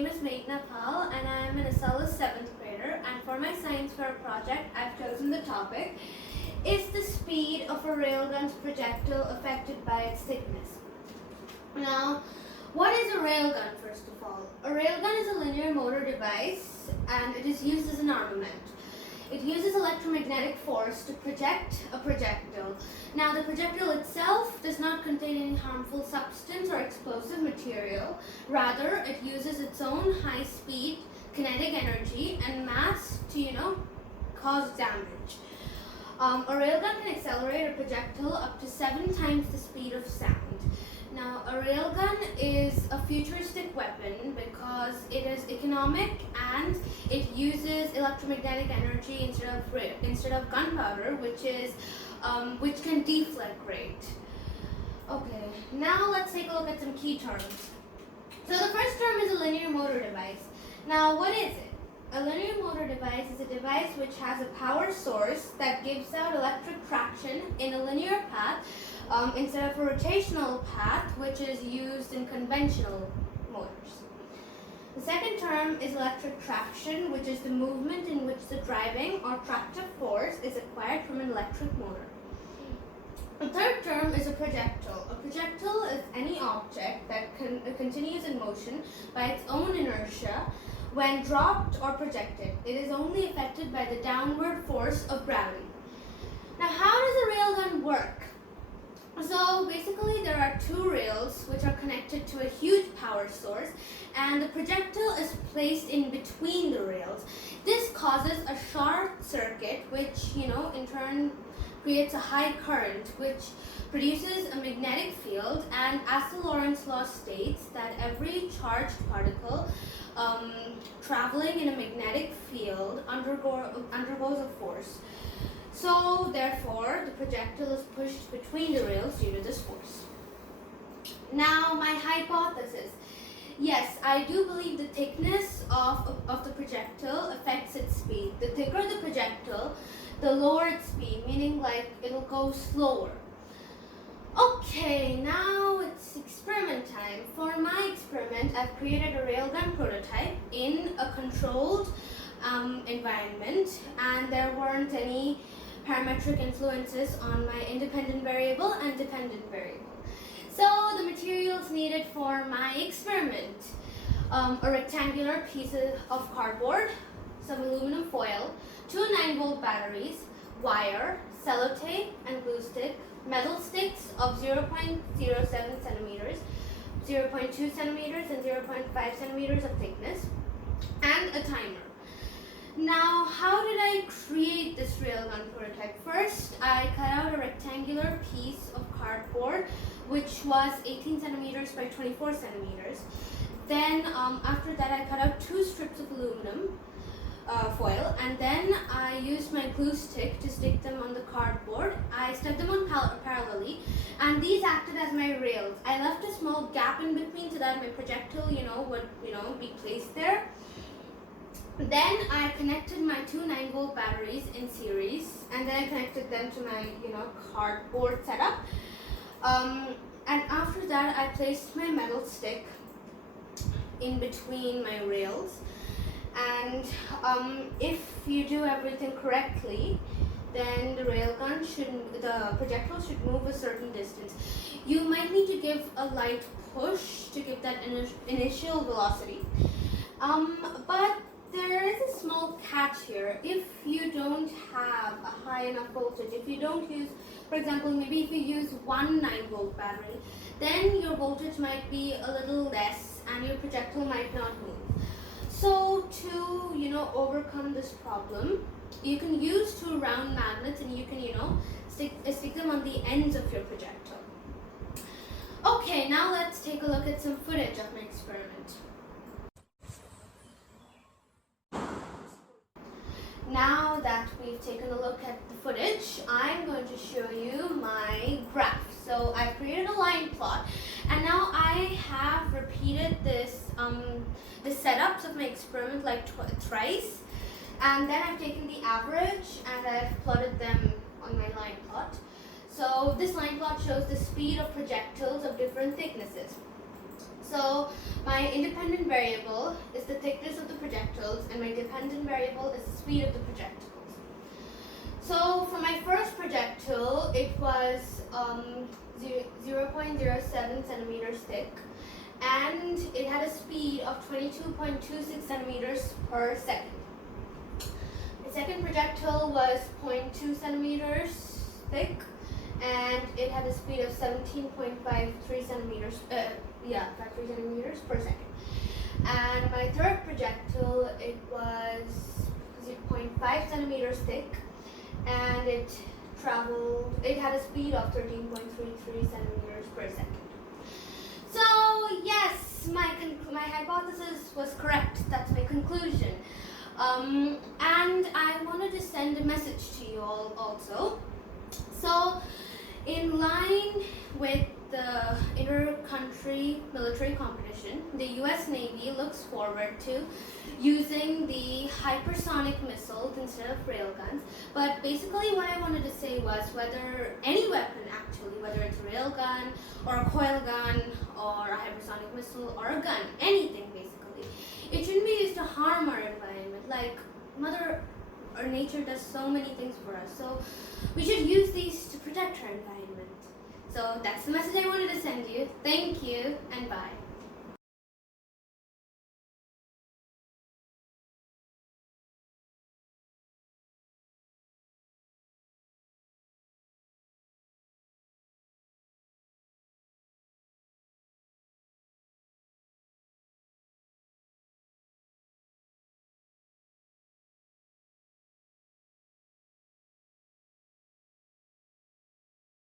name is Meghna and I am an Asalas 7th grader, and for my science fair project I've chosen the topic, is the speed of a railgun's projectile affected by its thickness? Now, what is a railgun first of all? A railgun is a linear motor device and it is used as an armament. It uses electromagnetic force to project a projectile. Now, the projectile itself does not contain any harmful substance or explosive material. Rather, it uses its own high-speed kinetic energy and mass to, cause damage. A railgun can accelerate a projectile up to 7 times the speed of sound. Now, a railgun is a futuristic weapon because it is economic and it uses electromagnetic energy instead of gunpowder, which can deflagrate. Okay, now let's take a look at some key terms. So the first term is a linear motor device. Now, what is it? A linear motor device is a device which has a power source that gives out electric traction in a linear path instead of a rotational path, which is used in conventional motors. The second term is electric traction, which is the movement in which the driving or tractive force is acquired from an electric motor. The third term is a projectile. A projectile is any object that continues in motion by its own inertia when dropped or projected. It is only affected by the downward force of gravity. Now, how does a railgun work? So basically there are 2 rails which are connected to a huge power source, and the projectile is placed in between the rails. This causes a short circuit which in turn creates a high current which produces a magnetic field, and as the Lorentz law states that every charged particle traveling in a magnetic field undergoes a force. So, therefore, the projectile is pushed between the rails due to this force. Now, my hypothesis. Yes, I do believe the thickness of the projectile affects its speed. The thicker the projectile, the lower its speed, meaning it'll go slower. Okay, now it's experiment time. For my experiment, I've created a railgun prototype in a controlled environment, and there weren't any parametric influences on my independent variable and dependent variable. So the materials needed for my experiment, a rectangular piece of cardboard, some aluminum foil, 2 9-volt batteries, wire, sellotape and glue stick, metal sticks of 0.07 centimeters, 0.2 centimeters and 0.5 centimeters of thickness, and a timer. Now, how did I create this railgun prototype? First, I cut out a rectangular piece of cardboard which was 18 centimeters by 24 centimeters. Then, after that, I cut out 2 strips of aluminum foil, and then I used my glue stick to stick them on the cardboard. I stuck them on parallelly, and these acted as my rails. I left a small gap in between so that my projectile, would, be placed there. Then I connected my 2 9-volt batteries in series, and then I connected them to my, cardboard setup. And after that, I placed my metal stick in between my rails. And if you do everything correctly, then the projectile should move a certain distance. You might need to give a light push to give that initial velocity. But there is a small catch here. If you don't have a high enough voltage, if you don't use, for example, maybe if you use 1 9-volt battery, then your voltage might be a little less and your projectile might not move. So to, overcome this problem, you can use 2 round magnets and you can, stick them on the ends of your projectile. Okay, now let's take a look at some footage of my experiment. Now that we've taken a look at the footage, I'm going to show you my graph. So I've created a line plot, and now I have repeated this the setups of my experiment thrice, and then I've taken the average and I've plotted them on my line plot. So this line plot shows the speed of projectiles of different thicknesses. So my independent variable is the thickness of the projectiles, and my dependent variable is the speed of the projectiles. So for my first projectile, it was 0.07 centimeters thick, and it had a speed of 22.26 centimeters per second. The second projectile was 0.2 centimeters thick, and it had a speed of 17.53 centimeters. 53 centimeters per second. And my third projectile, it was 0.5 centimeters thick, and it had a speed of 13.33 centimeters per second. So yes, my hypothesis was correct. That's my conclusion. And I wanted to send a message to you all also. So in line with the inter-country military competition, the US Navy looks forward to using the hypersonic missiles instead of railguns. But basically what I wanted to say was whether any weapon actually, whether it's a railgun or a coil gun or a hypersonic missile or a gun, anything basically, it shouldn't be used to harm our environment. Like Mother Nature does so many things for us. So we should use these to protect our environment. So that's the message I wanted to send you. Thank you and bye.